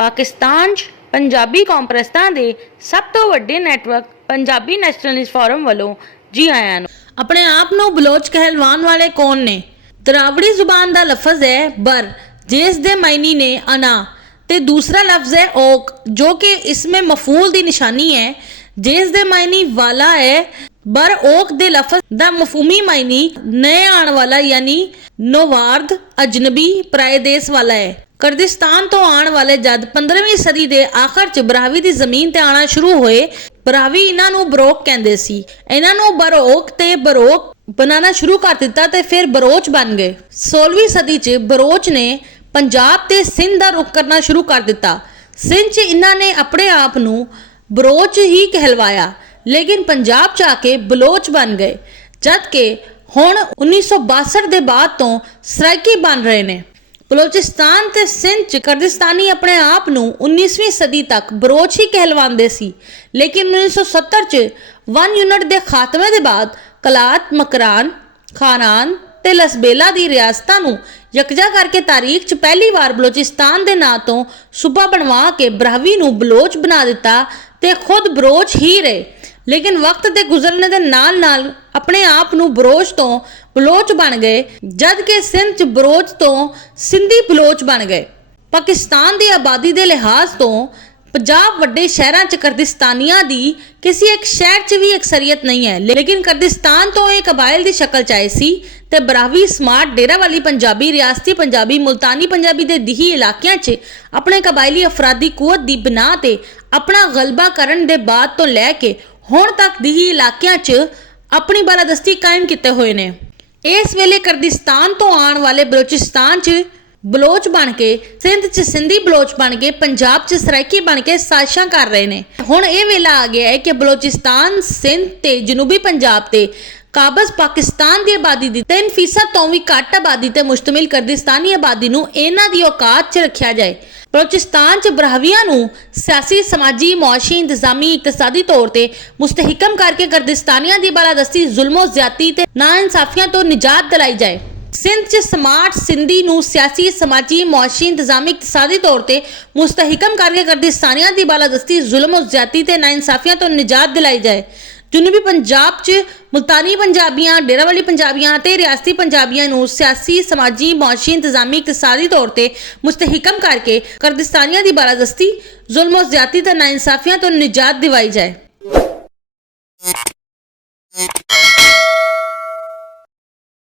पाकिस्तान 'ਚ पंजाबी कॉन्फ्रेंसां दे सब तो वड्डे नैटवर्क पंजाबी नैशनलिस्ट फोरम वालों जी आयां नूं। अपने आप ਨੂੰ ਬਲੋਚ कहलवान वाले कौन ने? द्रावड़ी जुबान ਦਾ ਲਫ਼ਜ਼ ਹੈ बर, जिस दे मायने ने अना, ते दूसरा लफ्ज़ है ओक, जो कि इसमें मफूल दी निशानी है, जिस दे मायने वाला है। बर ओक दे लफ्ज़ दा मफहूमी मायने नए आने वाला यानी नोवार्द, अजनबी, पराए देश वाला है। कुर्दिस्तान तो आने वाले जद 15वीं सदी के आखिर च बरावी की जमीन ते आना शुरू होए, बरावी इन्हां नूं बरोक कहंदे सी। इन्हां नूं बरोक ते बरोक बनाना शुरू कर दिता ते फिर बरोच बन गए। 16वीं सदी च बरोच ने पंजाब ते सिंध का रुख करना शुरू कर दिता। सिंध च इन्हां ने अपने आप नूं बरोच ही कहलवाया, लेकिन पंजाब च आके बलोच बन गए, जबकि हुण 1962 के बाद तो सराइकी बन रहे ने। बलोचिस्तान ते सिंध च कुर्दिस्तानी अपने आप नूं 19वीं सदी तक बरोच ही कहलवांदे सी, लेकिन 1970 च वन यूनिट के खात्मे के बाद कलात, मकरान, खानान ते लसबेला दी रियासतां नूं यकजा करके तारीख च पहली बार बलोचिस्तान के नां तो सूबा बनवा के बरावी नूं बलोच बना दिता ते खुद बरोच ही रहे। लेकिन वक्त के गुजरने के नाल नाल अपने आप नूं बरोच तो बलोच बन गए, जबकि सिंध च बरोच तो सिंधी बलोच बन गए। पाकिस्तान की आबादी के लिहाज तो 50 वड्डे शहरां च कुर्दिस्तानियां दी किसी एक शहर च भी अक्सरियत नहीं है, लेकिन कुर्दिस्तान तो एक कबाइल की शक्ल च आए सी ते बरावी, स्मार्ट, डेरा वाली पंजाबी, रियासती पंजाबी, मुल्तानी पंजाबी के दिही इलाकों च अपने कबायली अफराधी कुवत की बिना ते अपना गलबा करन दे बाद तो लैके हुण तक दिही इलाकों च अपनी बालादस्ती कायम किते हुए ने। इस वेले कुर्दिस्तान तो आने वाले बलोचिस्तान च बलोच बन के, सिंध च सिंधी बलोच बन के, पंजाब च सराइकी बन के साजिशां कर रहे ने। हुण ये वेला आ गया है कि बलोचिस्तान, सिंध ते जनूबी पंजाब ते काबज पाकिस्तान की आबादी की 3% तो भी घट आबादी ते मुश्तमिल कुर्दिस्तानी आबादी नूं इन्हां दी औकात च रखिया जाए। बलोचिस्तान च बरावियां नूं सियासी, समाजी, मुआशी, इंतजामी, इकतसादी तौर पर मुस्तहिकम करके कुर्दिस्तानियां दी बालादस्ती, जुल्मो ज्यादती ते नाइंसाफियां तो निजात दिलाई जाए। सिंध च स्मार्ट सिंधी नूं सियासी, समाजी, मुआशी, इंतजामी, इकतसादी तौर पर मुस्तहिकम करके कुर्दिस्तानियां दी बालादस्ती, जुल्मो ज्यादती ते नाइंसाफियां तो निजात दिलाई जाए। जनूबी पंजाब च मुल्तानी पंजाबियां, डेरा वाली पंजाबियां ते रियासती पंजाबियां नूं सियासी, समाजी, मुआशी, इंतजामी, इकतसादी तौर पर मुस्तहिकम करके कुर्दिस्तानियां दी बालादस्ती, जुल्मो ज्यादती ते नाइंसाफियां तो निजात दिवाई जाए।